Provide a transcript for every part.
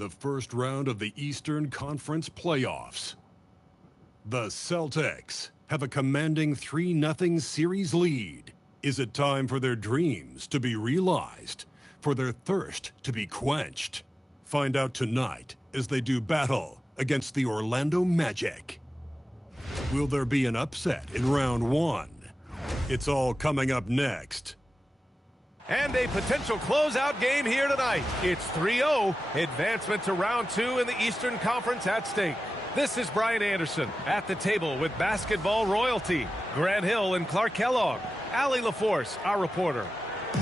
the first round of the Eastern Conference playoffs. The Celtics have a commanding 3-0 series lead. Is it time for their dreams to be realized, for their thirst to be quenched? Find out tonight as they do battle against the Orlando Magic. Will there be an upset in round one? It's all coming up next. And a potential closeout game here tonight. It's 3-0, advancement to round two in the Eastern Conference at stake. This is Brian Anderson at the table with basketball royalty. Grant Hill and Clark Kellogg. Allie LaForce, our reporter.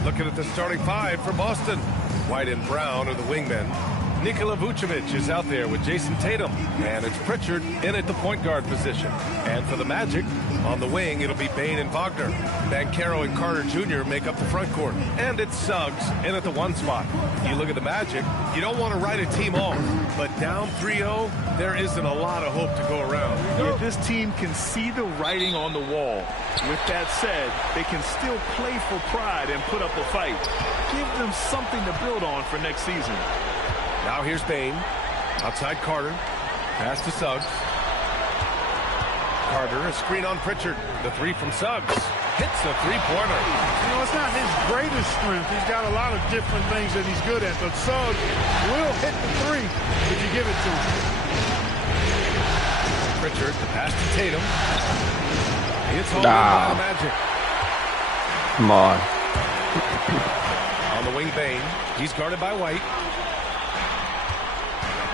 Looking at the starting five for Boston. White and Brown are the wingmen. Nikola Vucevic is out there with Jason Tatum. And it's Pritchard in at the point guard position. And for the Magic, on the wing, it'll be Bane and Wagner. Banchero and Carter Jr. make up the front court. And it's Suggs in at the one spot. You look at the Magic, you don't want to write a team off. But down 3-0, there isn't a lot of hope to go around. Yeah, this team can see the writing on the wall. With that said, they can still play for pride and put up a fight. Give them something to build on for next season. Now here's Bane. Outside Carter. Pass to Suggs. Carter, a screen on Pritchard. The three from Suggs. Hits a three-pointer. You know, it's not his greatest strength. He's got a lot of different things that he's good at. But Suggs will hit the three if you give it to him. Pritchard, the pass to Tatum. It's home by the Magic. Come on. On the wing, Bane. He's guarded by White.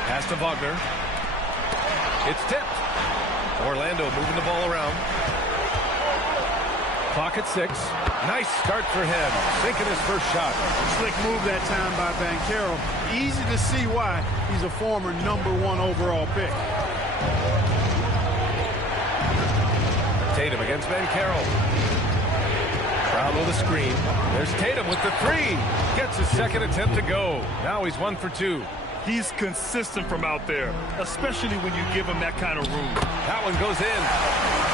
Pass to Wagner. It's tipped. Orlando moving the ball around. Clock at 6. Nice start for him. Sinking his first shot. Slick move that time by Banchero. Easy to see why he's a former #1 overall pick. Tatum against Banchero. Brown with a screen. There's Tatum with the three. Gets his second attempt to go. Now he's 1 for 2. He's consistent from out there, especially when you give him that kind of room. That one goes in.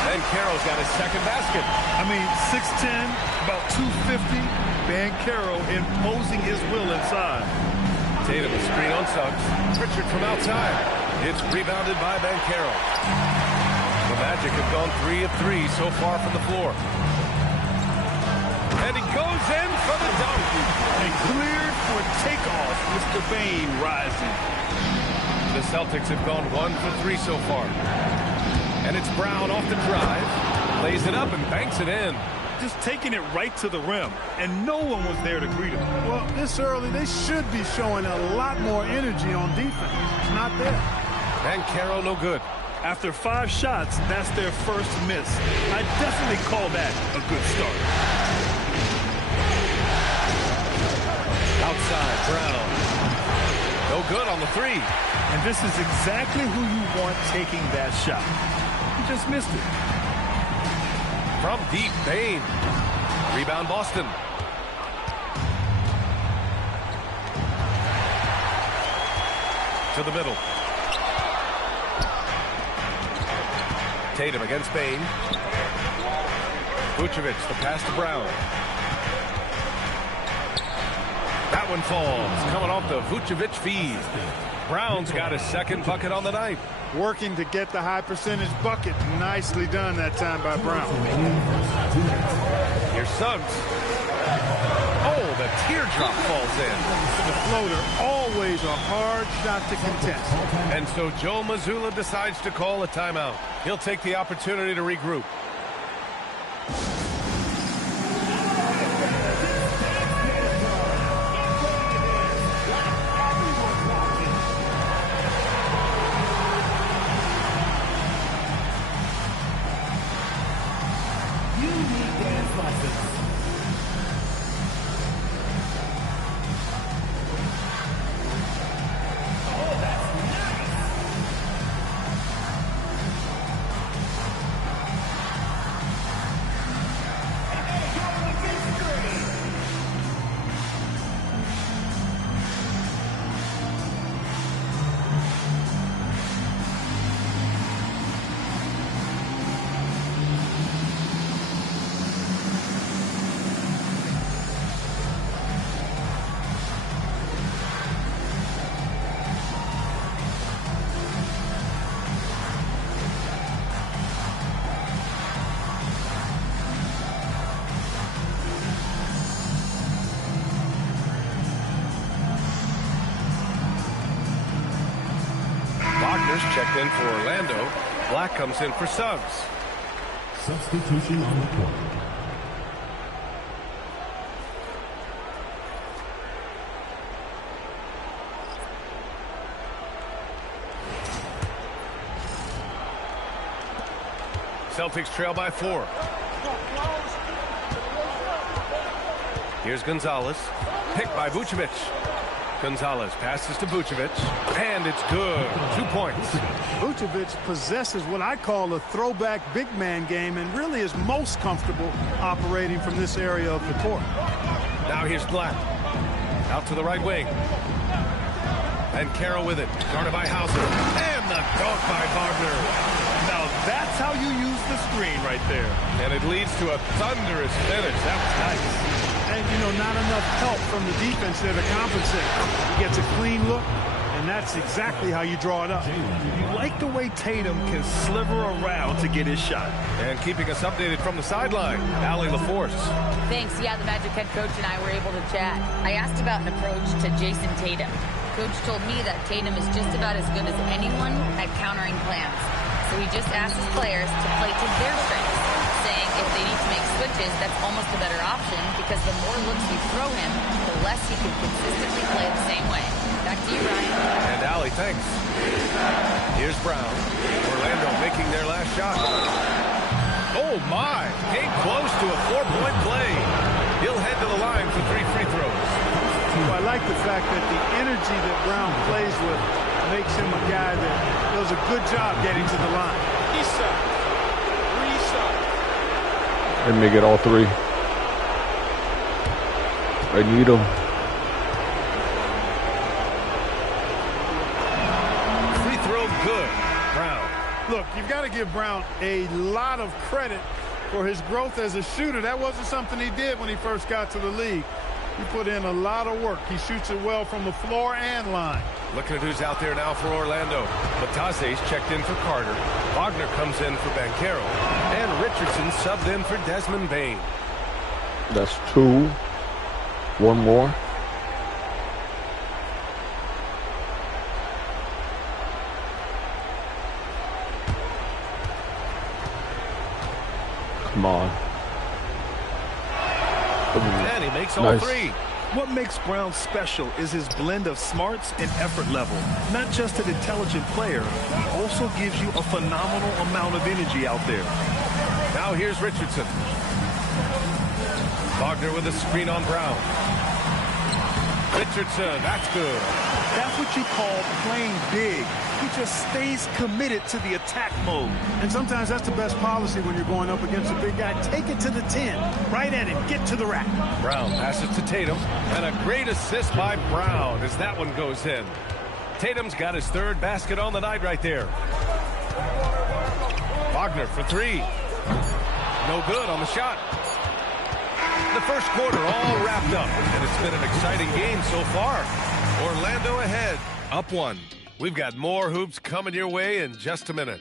Banchero's got his second basket. I mean, 6'10", about 250. Banchero imposing his will inside. Tatum, a screen on Suggs. Pritchard from outside. It's rebounded by Banchero. The Magic have gone 3 of 3 so far from the floor. And he goes in for the dunk. And cleared for takeoff. Mr. Bane rising. The Celtics have gone 1 for 3 so far. And it's Brown off the drive. Lays it up and banks it in. Just taking it right to the rim. And no one was there to greet him. Well, this early, they should be showing a lot more energy on defense. It's not there. Banchero no good. After 5 shots, that's their first miss. I definitely call that a good start. Outside, Brown. No good on the three. And this is exactly who you want taking that shot. He just missed it. From deep, Bane. Rebound, Boston. To the middle. Tatum against Bane. Vucevic, the pass to Brown. That one falls, coming off the Vucevic feed. Brown's got his second bucket on the night. Working to get the high percentage bucket. Nicely done that time by Brown. Here's Suggs. Oh, the teardrop falls in. The floater, always a hard shot to contest. And so Joe Mazzulla decides to call a timeout. He'll take the opportunity to regroup. Gonzalez checked in for Orlando. Black comes in for Suggs. Substitution on the court. Celtics trail by 4. Here's Gonzalez. Picked by Vucevic. Gonzalez passes to Vucevic. And it's good. 2 points. Vucevic possesses what I call a throwback big man game and really is most comfortable operating from this area of the court. Now here's Black. Out to the right wing. And Carroll with it. Guarded by Hauser. And the dunk by Wagner. Now that's how you use the screen right there. And it leads to a thunderous finish. That was nice. And, you know, not enough help from the defense there to compensate. He gets a clean look, and that's exactly how you draw it up. You like the way Tatum can sliver around to get his shot. And keeping us updated from the sideline, Allie LaForce. Thanks. Yeah, the Magic head coach and I were able to chat. I asked about an approach to Jason Tatum. Coach told me that Tatum is just about as good as anyone at countering plans. So he just asked his players to play to their strengths, saying if they need to make switches, that's almost a better option because the more looks you throw him, the less he can consistently play the same way. Back to you, Ryan. And Allie, thanks. Here's Brown. Orlando making their last shot. Oh, my. Came close to a 4-point play. He'll head to the line for 3 free throws. Well, I like the fact that the energy that Brown plays with makes him a guy that does a good job getting to the line. Let me get all 3. I need them. Free throw good. Brown. Look, you've got to give Brown a lot of credit for his growth as a shooter. That wasn't something he did when he first got to the league. He put in a lot of work. He shoots it well from the floor and line. Looking at who's out there now for Orlando. Batase's checked in for Carter. Wagner comes in for Banchero. And Richardson subbed in for Desmond Bane. That's 2. 1 more. Come on. And he makes all Nice. 3. What makes Brown special is his blend of smarts and effort level. Not just an intelligent player, he also gives you a phenomenal amount of energy out there. Now here's Richardson. Wagner with a screen on Brown. Richardson, that's good. That's what you call playing big. He just stays committed to the attack mode. And sometimes that's the best policy when you're going up against a big guy. Take it to the 10. Right at him. Get to the rack. Brown passes to Tatum. And a great assist by Brown as that one goes in. Tatum's got his 3rd basket on the night right there. Wagner for 3. No good on the shot. The first quarter all wrapped up. And it's been an exciting game so far. Orlando ahead. Up 1. We've got more hoops coming your way in just a minute.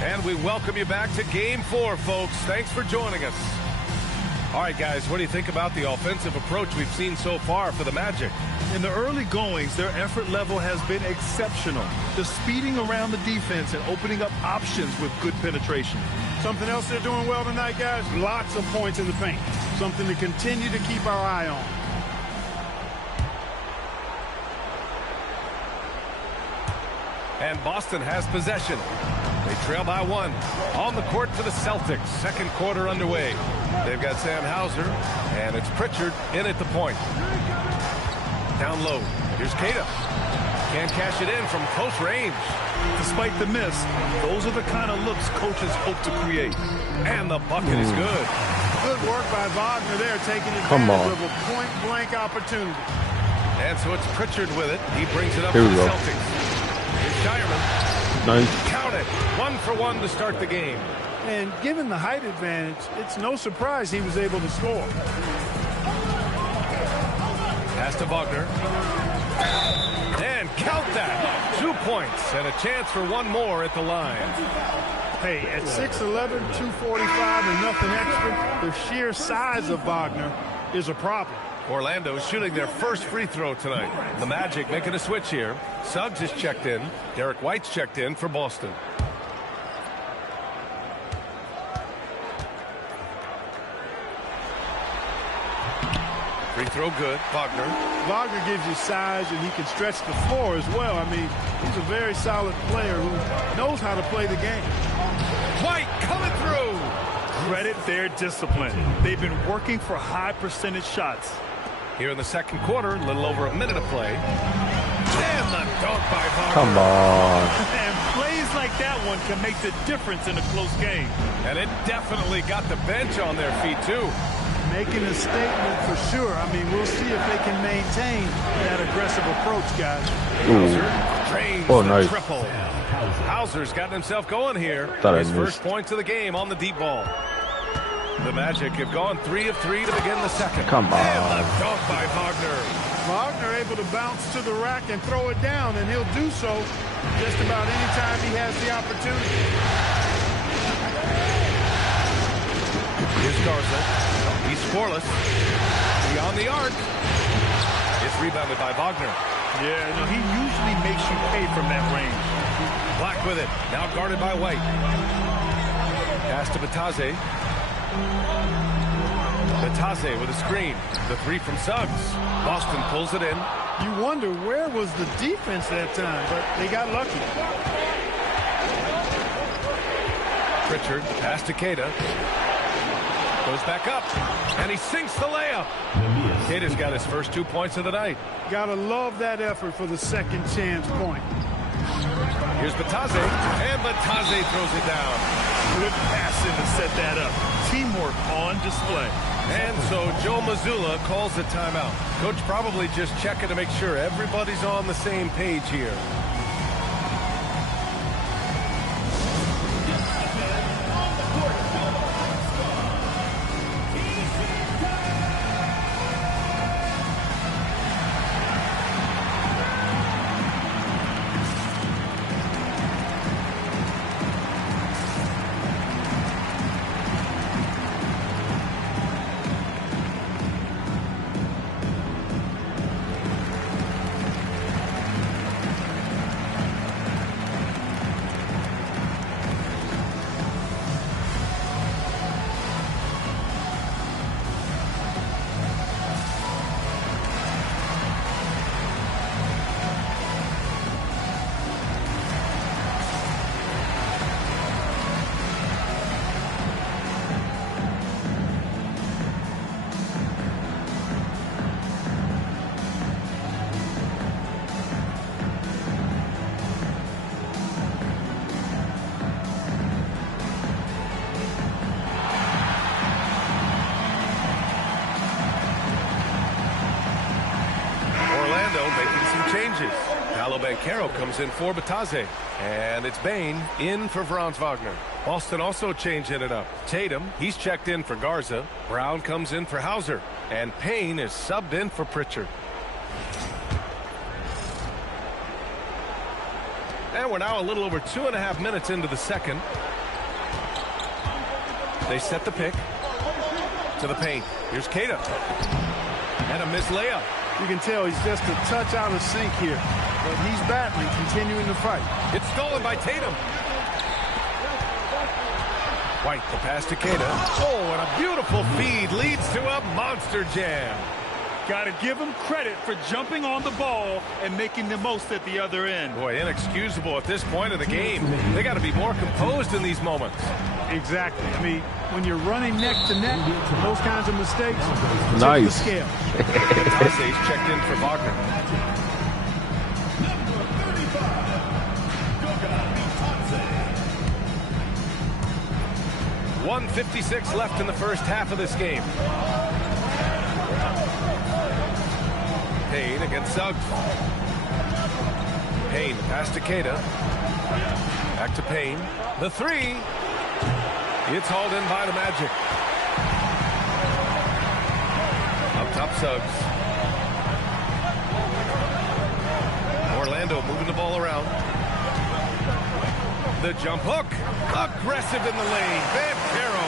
And we welcome you back to Game 4, folks. Thanks for joining us. All right, guys, what do you think about the offensive approach we've seen so far for the Magic? In the early goings, their effort level has been exceptional. The speeding around the defense and opening up options with good penetration. Something else they're doing well tonight, guys, lots of points in the paint. Something to continue to keep our eye on. And Boston has possession. They trail by 1. On the court for the Celtics. Second quarter underway. They've got Sam Hauser, and it's Pritchard in at the point. Down low. Here's Queta. Can't cash it in from close range. Despite the miss, those are the kind of looks coaches hope to create. And the bucket is good. Good work by Wagner there, taking Come advantage on. of a point-blank opportunity. And so it's Pritchard with it. He brings it up Here to we the go. Celtics. Here's Shireman. Nice. Count it. 1 for 1 to start the game. And given the height advantage, it's no surprise he was able to score. Pass to Wagner. And count that. 2 points and a chance for one more at the line. Hey, at 6'11", 245, and nothing extra, the sheer size of Wagner is a problem. Orlando shooting their first free throw tonight. The Magic making a switch here. Suggs is checked in. Derek White's checked in for Boston. Free throw good. Wagner. Wagner gives you size, and he can stretch the floor as well. I mean, he's a very solid player who knows how to play the game. White coming through. Credit their discipline. They've been working for high percentage shots. Here in the second quarter, a little over a minute of play. And the dunk by Wagner. Come on. And plays like that one can make the difference in a close game. And it definitely got the bench on their feet, too. Making a statement for sure. I mean, we'll see if they can maintain that aggressive approach, guys. Hauser drains Oh, the nice. triple. Hauser's gotten himself going here. Thought I His first missed. points of the game on the deep ball. The Magic have gone 3 of 3 to begin the second. Come on. And the dunk by Wagner. Wagner able to bounce to the rack and throw it down, and he'll do so just about any time he has the opportunity. Here's Garza. He's scoreless. Beyond the arc. It's rebounded by Wagner. Yeah, no, he usually makes you pay from that range. Black with it. Now guarded by White. Pass to Batase. Batase with a screen. The three from Suggs. Boston pulls it in. You wonder where was the defense that time, but they got lucky. Pritchard, pass to Queta. Goes back up, and he sinks the layup. Queta's got his first 2 points of the night. Gotta love that effort for the second chance point. Here's Batase, and Batase throws it down. Good passing to set that up. Teamwork on display. And so Joe Mazzulla calls the timeout. Coach probably just checking to make sure everybody's on the same page here. Making some changes. Paolo Banchero comes in for Batase. And it's Bane in for Franz Wagner. Boston also changing it up. Tatum, he's checked in for Garza. Brown comes in for Hauser. And Payne is subbed in for Pritchard. And we're now a little over 2.5 minutes into the second. They set the pick to the paint. Here's Queta. And a missed layup. You can tell he's just a touch out of sync here, but he's battling, continuing to fight. It's stolen by Tatum. White, the pass to Queta. Oh, and a beautiful feed leads to a monster jam. Got to give him credit for jumping on the ball and making the most at the other end. Boy, inexcusable at this point of the game. They got to be more composed in these moments. Exactly. I mean, when you're running neck to neck, those kinds of mistakes, Nice. tip the scale. Batase's checked in for Wagner. .156 left in the first half of this game. Payne against Suggs. Payne, pass to Queta. Back to Payne. The three. It's hauled in by the Magic. Up top, Suggs. Orlando moving the ball around. The jump hook. Aggressive in the lane. Banchero.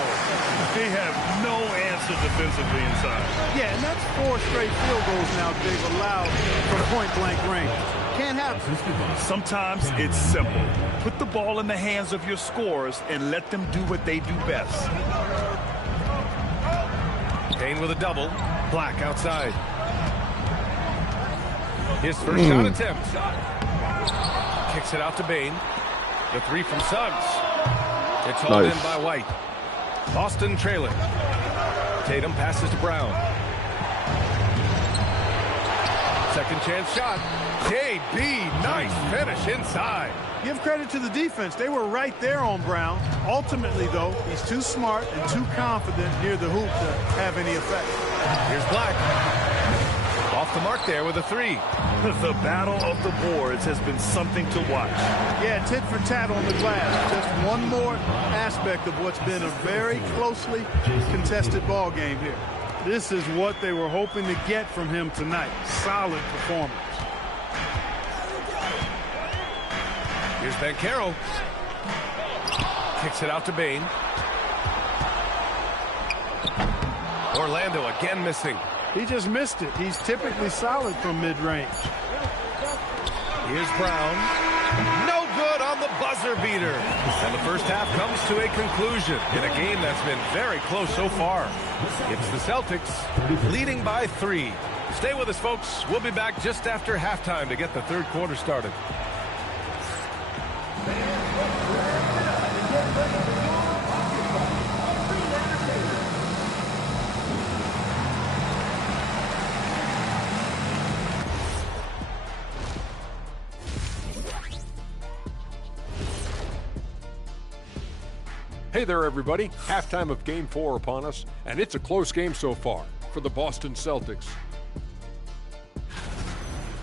They have no answer defensively inside. Yeah, and that's 4 straight field goals now they've allowed from point-blank range. Can't happen. Sometimes it's simple. Put the ball in the hands of your scorers and let them do what they do best. Payne with a double. Black outside. His first shot attempt. Kicks it out to Bane. The 3 from Suggs. It's hauled in by White. Boston trailing. Tatum passes to Brown. Second chance shot. KB, nice finish inside. Give credit to the defense. They were right there on Brown. Ultimately, though, he's too smart and too confident near the hoop to have any effect. Here's Black. Off the mark there with a 3. The battle of the boards has been something to watch. Yeah, tit for tat on the glass. Just one more aspect of what's been a very closely contested ball game here. This is what they were hoping to get from him tonight. Solid performance. Here's Banchero. Kicks it out to Bane. Orlando again missing. He just missed it. He's typically solid from mid-range. Here's Brown. No good on the buzzer beater. And the first half comes to a conclusion in a game that's been very close so far. It's the Celtics leading by 3. Stay with us, folks. We'll be back just after halftime to get the third quarter started. Hey there, everybody. Halftime of Game 4 upon us, and it's a close game so far for the Boston Celtics.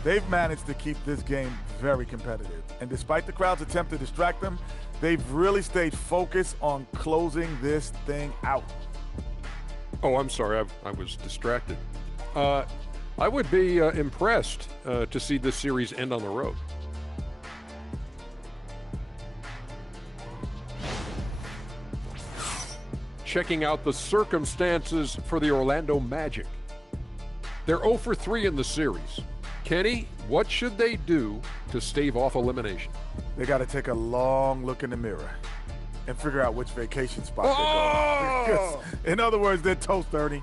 They've managed to keep this game very competitive, and despite the crowd's attempt to distract them, they've really stayed focused on closing this thing out. Oh, I'm sorry. I was distracted. I would be impressed to see this series end on the road. Checking out the circumstances for the Orlando Magic. They're 0 for 3 in the series. Kenny, what should they do to stave off elimination? They got to take a long look in the mirror and figure out which vacation spot they're going. In other words, they're toast, Ernie.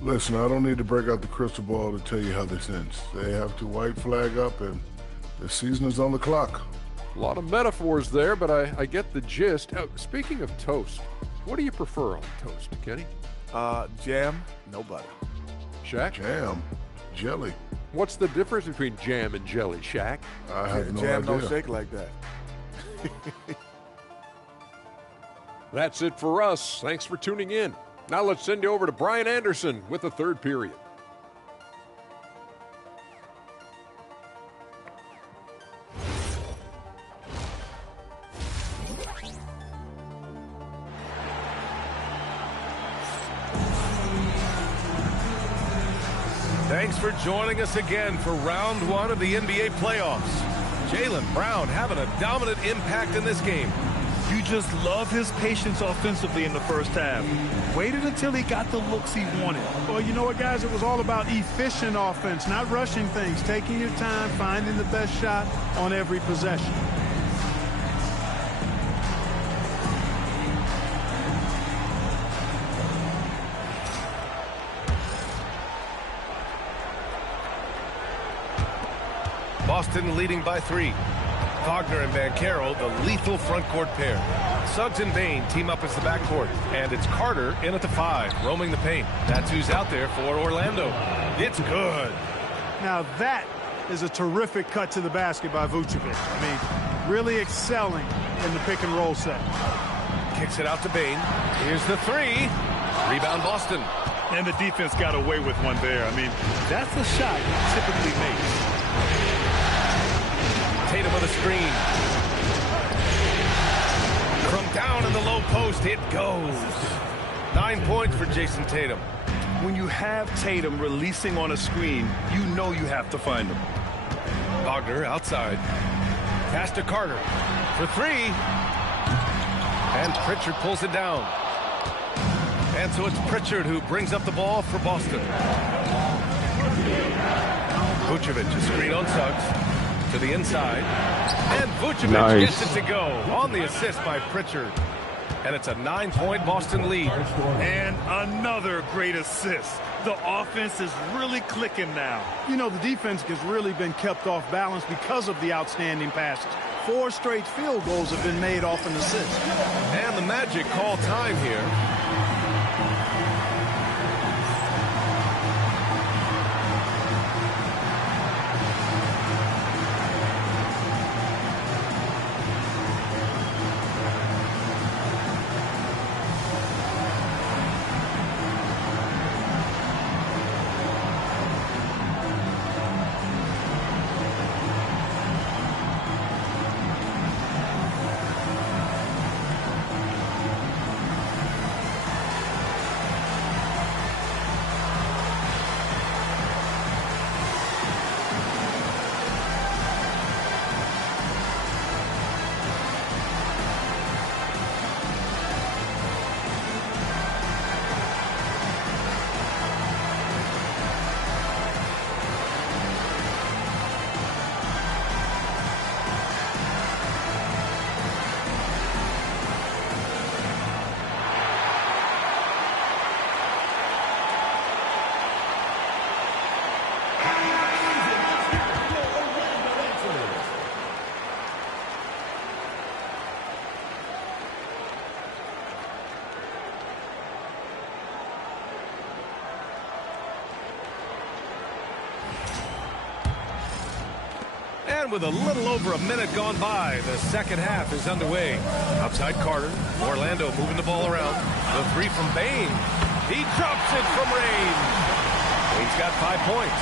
Listen, I don't need to break out the crystal ball to tell you how this ends. They have to white flag up, and the season is on the clock. A lot of metaphors there, but I get the gist. Speaking of toast, what do you prefer on toast, Kenny? Jam, no butter. Shaq? Jam, jelly. What's the difference between jam and jelly, Shaq? I have no jam idea. don't shake like that. That's it for us. Thanks for tuning in. Now let's send you over to Brian Anderson with the third period. Thanks for joining us again for round 1 of the NBA playoffs. Jaylen Brown having a dominant impact in this game. You just love his patience offensively in the first half. Waited until he got the looks he wanted. Well, you know what, guys? It was all about efficient offense, not rushing things, taking your time, finding the best shot on every possession. Boston leading by 3. Wagner and Banchero, the lethal front court pair. Suggs and Bane team up as the backcourt. And it's Carter in at the 5, roaming the paint. That's who's out there for Orlando. It's good. Now that is a terrific cut to the basket by Vucevic. I mean, really excelling in the pick and roll set. Kicks it out to Bane. Here's the 3. Rebound Boston. And the defense got away with one there. I mean, that's a shot he typically makes. Tatum with a screen. From down in the low post, it goes. 9 points for Jason Tatum. When you have Tatum releasing on a screen, you know you have to find him. Pogner outside. Pass to Carter for three. And Pritchard pulls it down. And so it's Pritchard who brings up the ball for Boston. Vucevic, a screen on Suggs to the inside. And Vucevic gets it to go on the assist by Pritchard. And it's a 9-point Boston lead. And another great assist. The offense is really clicking now. You know, the defense has really been kept off balance because of the outstanding passes. 4 straight field goals have been made off an assist. And the Magic call time here. And with a little over a minute gone by, the second half is underway. Outside Carter. Orlando moving the ball around. The three from Bane. He drops it from range. Bane's got 5 points.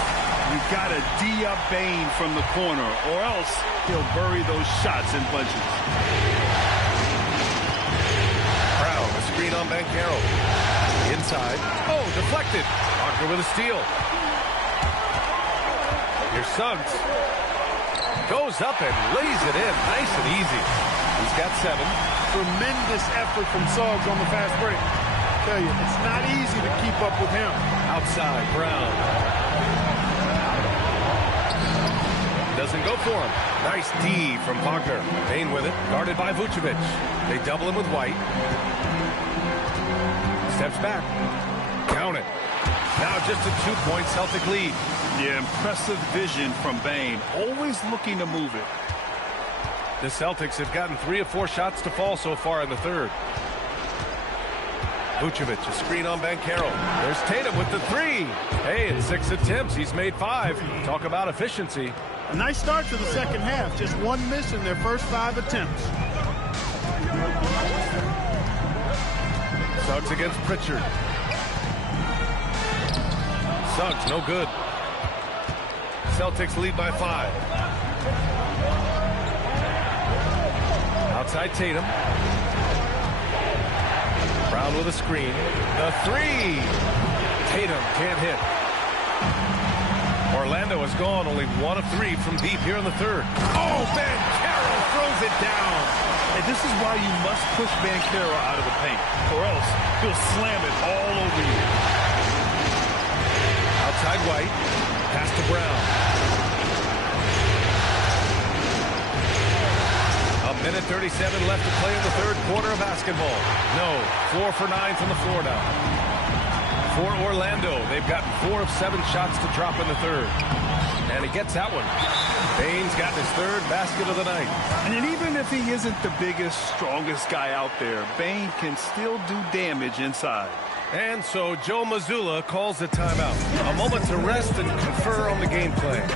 You've got to D up Bane from the corner, or else he'll bury those shots in bunches. Brown, a screen on Banchero. Inside. Oh, deflected. Parker with a steal. Here's Suggs. Goes up and lays it in nice and easy. He's got 7. Tremendous effort from Suggs on the fast break. I tell you, it's not easy to keep up with him. Outside, Brown. Doesn't go for him. Nice D from Pogner. Bane with it, guarded by Vucevic. They double him with White. Steps back. Count it. Now just a 2-point Celtic lead. Yeah, impressive vision from Bane. Always looking to move it. The Celtics have gotten 3 of 4 shots to fall so far in the third. Vucevic, a screen on Banchero. There's Tatum with the 3. Hey, in 6 attempts, he's made 5. Talk about efficiency. A nice start to the second half. Just 1 miss in their first 5 attempts. Suggs against Pritchard. Suggs, no good. Celtics lead by 5. Outside Tatum. Brown with a screen. The 3. Tatum can't hit. Orlando has gone only 1 of 3 from deep here in the third. Oh, Banchero throws it down. And this is why you must push Banchero out of the paint, or else he'll slam it all over you. Outside White. Pass to Brown. A minute 37 left to play in the third quarter of basketball. No, 4 for 9 from the floor now. For Orlando, they've gotten 4 of 7 shots to drop in the third. And he gets that one. Bane's got his 3rd basket of the night. And even if he isn't the biggest, strongest guy out there, Bane can still do damage inside. And so Joe Mazzulla calls the timeout. A moment to rest and confer on the game plan.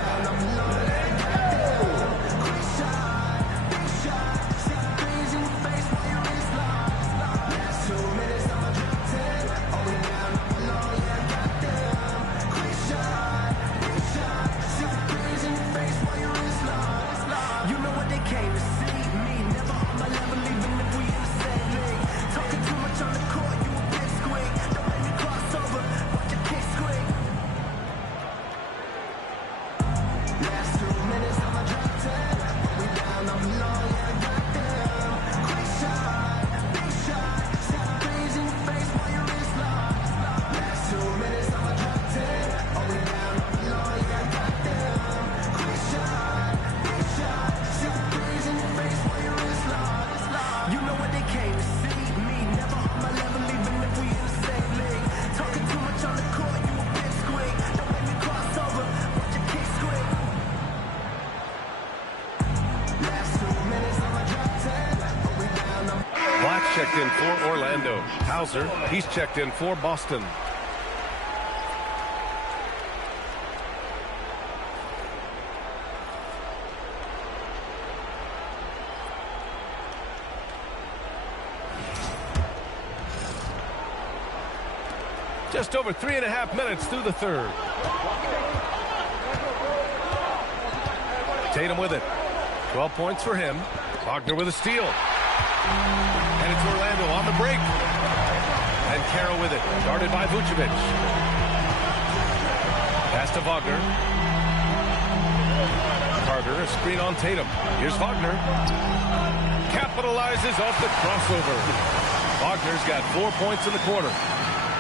checked in for Orlando. Hauser, he's checked in for Boston. Just over 3.5 minutes through the third. Tatum with it. 12 points for him. Wagner with a steal. And it's Orlando on the break. And Carroll with it. Guarded by Vucevic. Pass to Wagner. Carter, a screen on Tatum. Here's Wagner. Capitalizes off the crossover. Wagner's got 4 points in the quarter.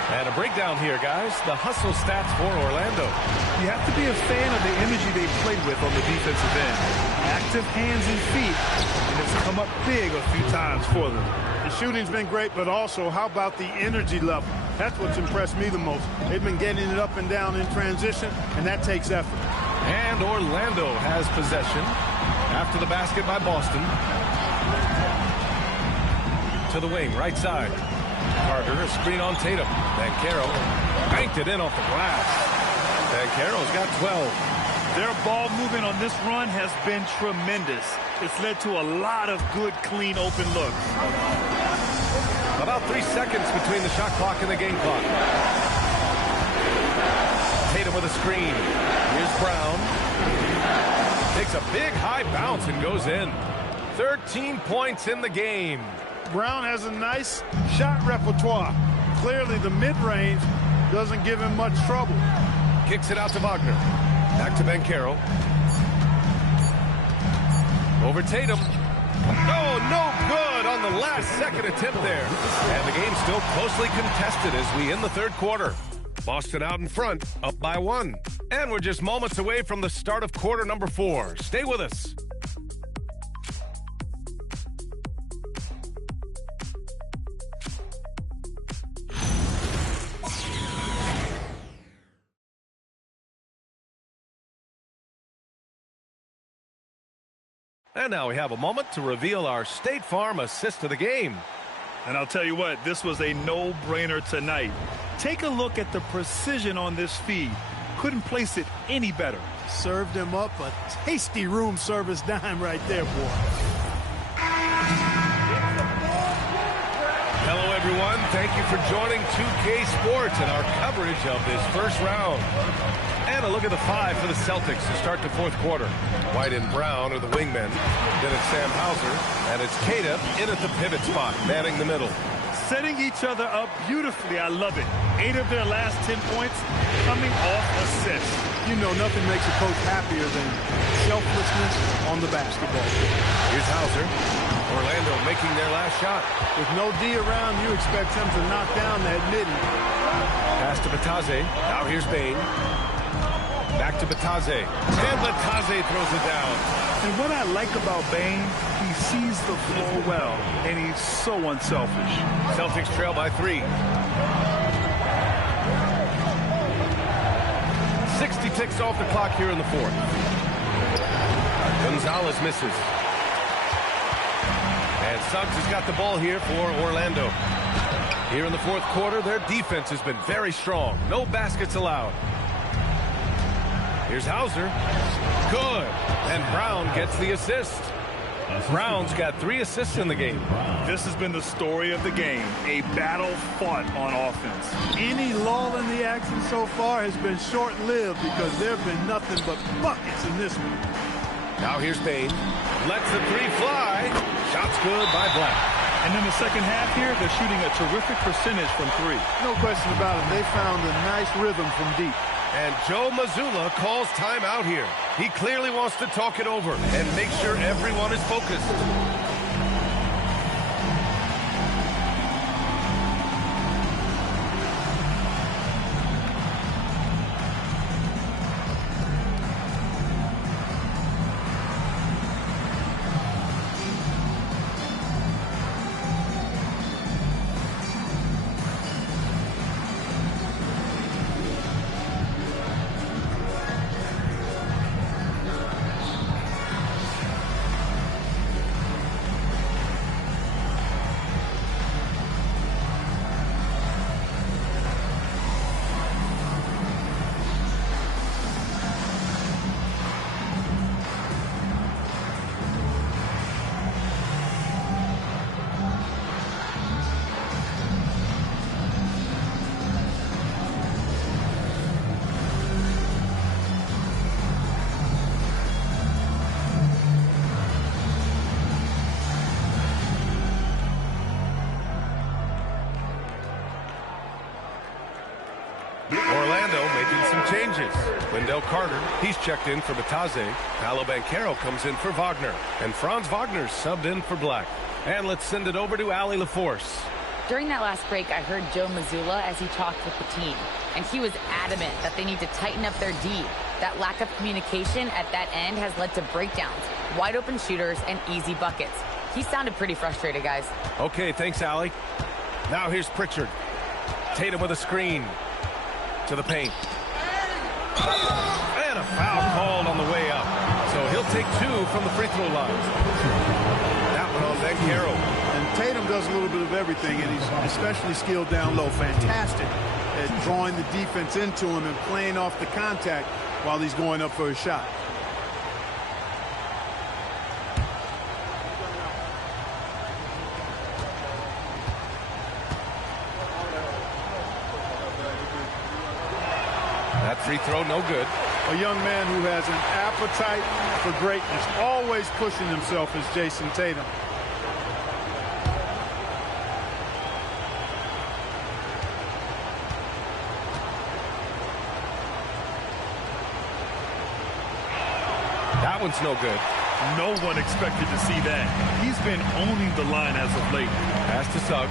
And a breakdown here, guys. The hustle stats for Orlando. You have to be a fan of the energy they played with on the defensive end. Active hands and feet, and it's come up big a few times for them. The shooting's been great, but also how about the energy level? That's what's impressed me the most. They've been getting it up and down in transition, and that takes effort. And Orlando has possession after the basket by Boston. To the wing, right side. Carter, a screen on Tatum. Banchero banked it in off the glass. Banchero's got 12. Their ball movement on this run has been tremendous. It's led to a lot of good, clean, open looks. About 3 seconds between the shot clock and the game clock. Tatum with a screen. Here's Brown. Takes a big high bounce and goes in. 13 points in the game. Brown has a nice shot repertoire. Clearly the mid-range doesn't give him much trouble. Kicks it out to Wagner. Back to Banchero. Over Tatum. Oh, no good on the last second attempt there. And the game's still closely contested as we end the third quarter. Boston out in front, up by 1. And we're just moments away from the start of quarter number 4. Stay with us. And now we have a moment to reveal our State Farm assist of the game. And I'll tell you what, this was a no-brainer tonight. Take a look at the precision on this feed. Couldn't place it any better. Served him up a tasty room service dime right there, boy. Hello, everyone. Thank you for joining 2K Sports and our coverage of this first round. And a look at the 5 for the Celtics to start the fourth quarter. White and Brown are the wingmen. Then it's Sam Hauser, and it's Queta in at the pivot spot, manning the middle. Setting each other up beautifully. I love it. 8 of their last 10 points coming off assists. You know, nothing makes a coach happier than selflessness on the basketball court. Here's Hauser. Orlando making their last shot. With no D around, you expect him to knock down that mitten. Pass to Batadze. Now here's Bane. Back to Batadze. And Batadze throws it down. And what I like about Bane, he sees the floor well, and he's so unselfish. Celtics trail by 3. 60 ticks off the clock here in the fourth. Gonzalez misses. And Suggs has got the ball here for Orlando. Here in the fourth quarter, their defense has been very strong. No baskets allowed. Here's Hauser. Good. And Brown gets the assist. Brown's got 3 assists in the game. This has been the story of the game. A battle fought on offense. Any lull in the action so far has been short-lived because there have been nothing but buckets in this one. Now here's Bane. Lets the 3 fly. Shot's good by Black. And in the second half here, they're shooting a terrific percentage from 3. No question about it. They found a nice rhythm from deep. And Joe Mazzulla calls timeout here. He clearly wants to talk it over and make sure everyone is focused. Orlando making some changes. Wendell Carter, he's checked in for Batase. Paolo Banchero comes in for Wagner. And Franz Wagner's subbed in for Black. And let's send it over to Allie LaForce. During that last break, I heard Joe Mazzulla as he talked with the team. And he was adamant that they need to tighten up their D. That lack of communication at that end has led to breakdowns, wide open shooters, and easy buckets. He sounded pretty frustrated, guys. Okay, thanks, Allie. Now here's Pritchard. Tatum with a screen. To the paint. And a foul called on the way up. So he'll take 2 from the free throw line. That one on Banchero. And Tatum does a little bit of everything, and he's especially skilled down low. Fantastic at drawing the defense into him and playing off the contact while he's going up for a shot. That free throw, no good. A young man who has an appetite for greatness, always pushing himself, is Jason Tatum. That one's no good. No one expected to see that. He's been owning the line as of late. Pass to Suggs.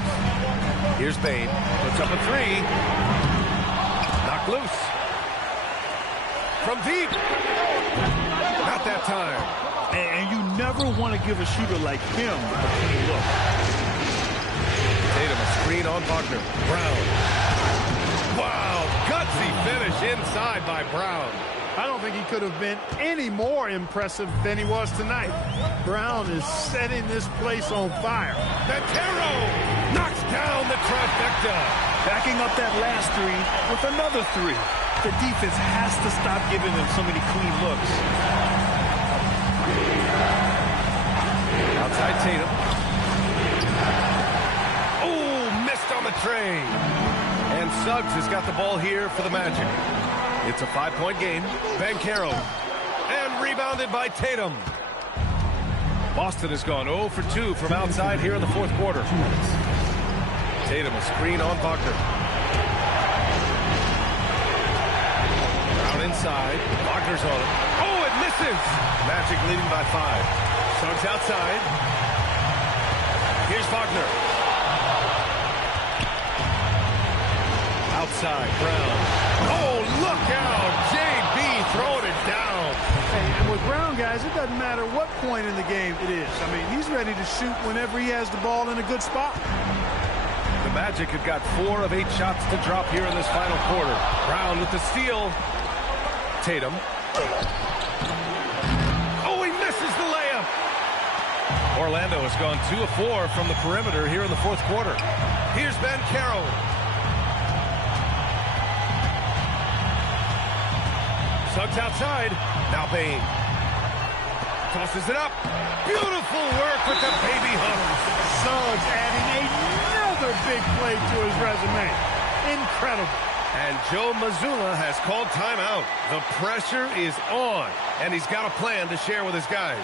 Here's Bane. Puts up a 3. Knocked loose. From deep. Not that time. And you never want to give a shooter like him a clean look. Tatum, a screen on Wagner. Brown. Wow, gutsy finish inside by Brown. I don't think he could have been any more impressive than he was tonight. Brown is setting this place on fire. Banchero knocks down the trifecta. Backing up that last 3 with another 3. The defense has to stop giving them so many clean looks. Outside Tatum. Oh, missed on the tray. And Suggs has got the ball here for the Magic. It's a 5-point game. Banchero. And rebounded by Tatum. Boston has gone 0 for 2 from outside here in the fourth quarter. Tatum, a screen on Wagner. Brown inside. Wagner's on it. Oh, it misses! Magic leading by 5. Suggs outside. Here's Wagner. Outside, Brown. Oh, look out! JB throwing it down. Hey, and with Brown, guys, it doesn't matter what point in the game it is. I mean, he's ready to shoot whenever he has the ball in a good spot. The Magic have got 4 of 8 shots to drop here in this final quarter. Brown with the steal. Tatum. Oh, he misses the layup. Orlando has gone 2 of 4 from the perimeter here in the fourth quarter. Here's Banchero. Suggs outside. Now Bane. Tosses it up. Beautiful work with the baby hook. Suggs adding another big play to his resume. Incredible. And Joe Mazzulla has called timeout. The pressure is on, and he's got a plan to share with his guys.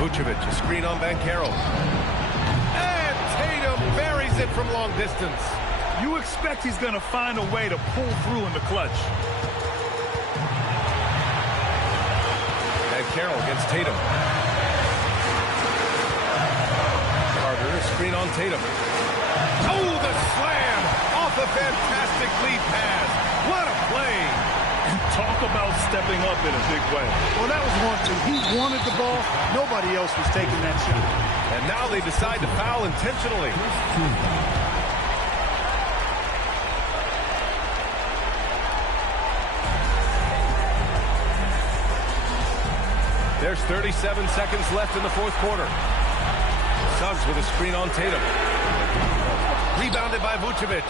Vucevic, a screen on Banchero. And Tatum buries it from long distance. You expect he's going to find a way to pull through in the clutch. Banchero against Tatum. Carter, a screen on Tatum. Oh, the slam off a fantastic lead pass. What a play. Talk about stepping up in a big way. Well, that was one thing. He wanted the ball. Nobody else was taking that shot. And now they decide to foul intentionally. There's 37 seconds left in the fourth quarter. Suggs with a screen on Tatum. Rebounded by Vucevic.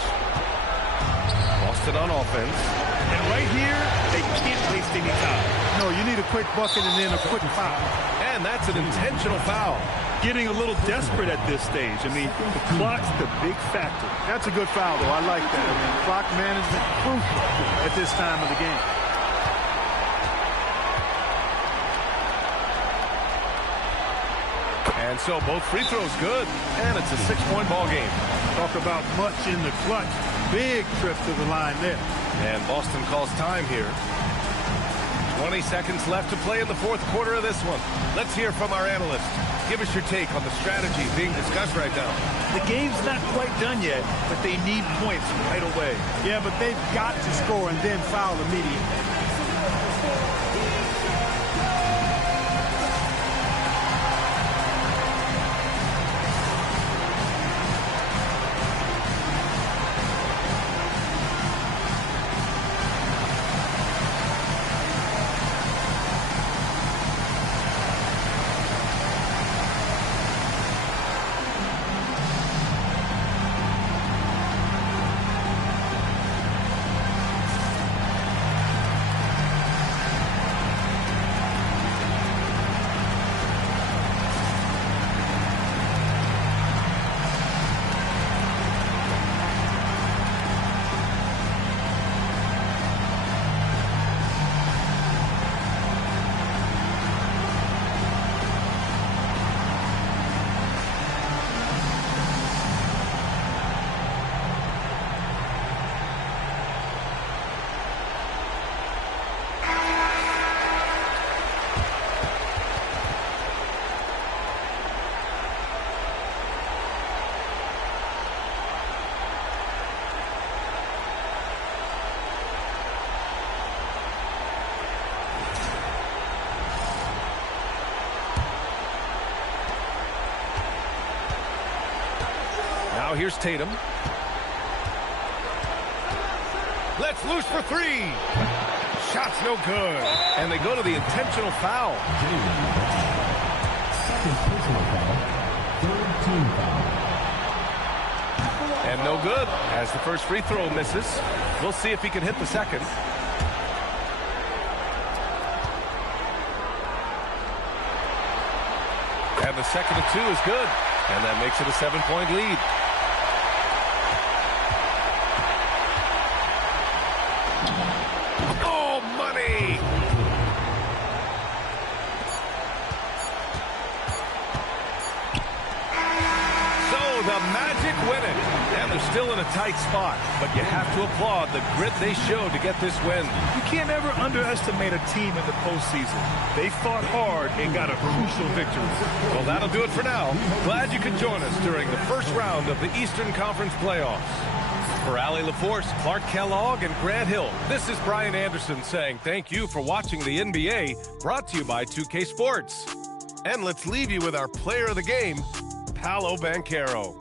Boston on offense. And right here, they can't waste any time. No, you need a quick bucket and then a quick foul. And that's an intentional foul. Getting a little desperate at this stage. I mean, the clock's the big factor. That's a good foul, though. I like that. I mean, clock management crucial at this time of the game. And so both free throws good. And it's a 6-point ball game. Talk about much in the clutch. Big trip to the line there. And Boston calls time here. 20 seconds left to play in the fourth quarter of this one. Let's hear from our analyst. Give us your take on the strategy being discussed right now. The game's not quite done yet, but they need points right away. Yeah, but they've got to score and then foul immediately. Now here's Tatum. Let's loose for three. Shot's no good. And they go to the intentional foul. Second personal foul. Third team foul. And no good as the first free throw misses. We'll see if he can hit the second. And the second and two is good. And that makes it a 7-point lead. Oh, money! So the Magic win it. And they're still in a tight spot. But you have to applaud the grit they showed to get this win. You can't ever underestimate a team in the postseason. They fought hard and got a crucial victory. Well, that'll do it for now. Glad you could join us during the first round of the Eastern Conference playoffs. For Allie LaForce, Clark Kellogg, and Grant Hill, this is Brian Anderson saying thank you for watching the NBA, brought to you by 2K Sports. And let's leave you with our player of the game, Paolo Banchero.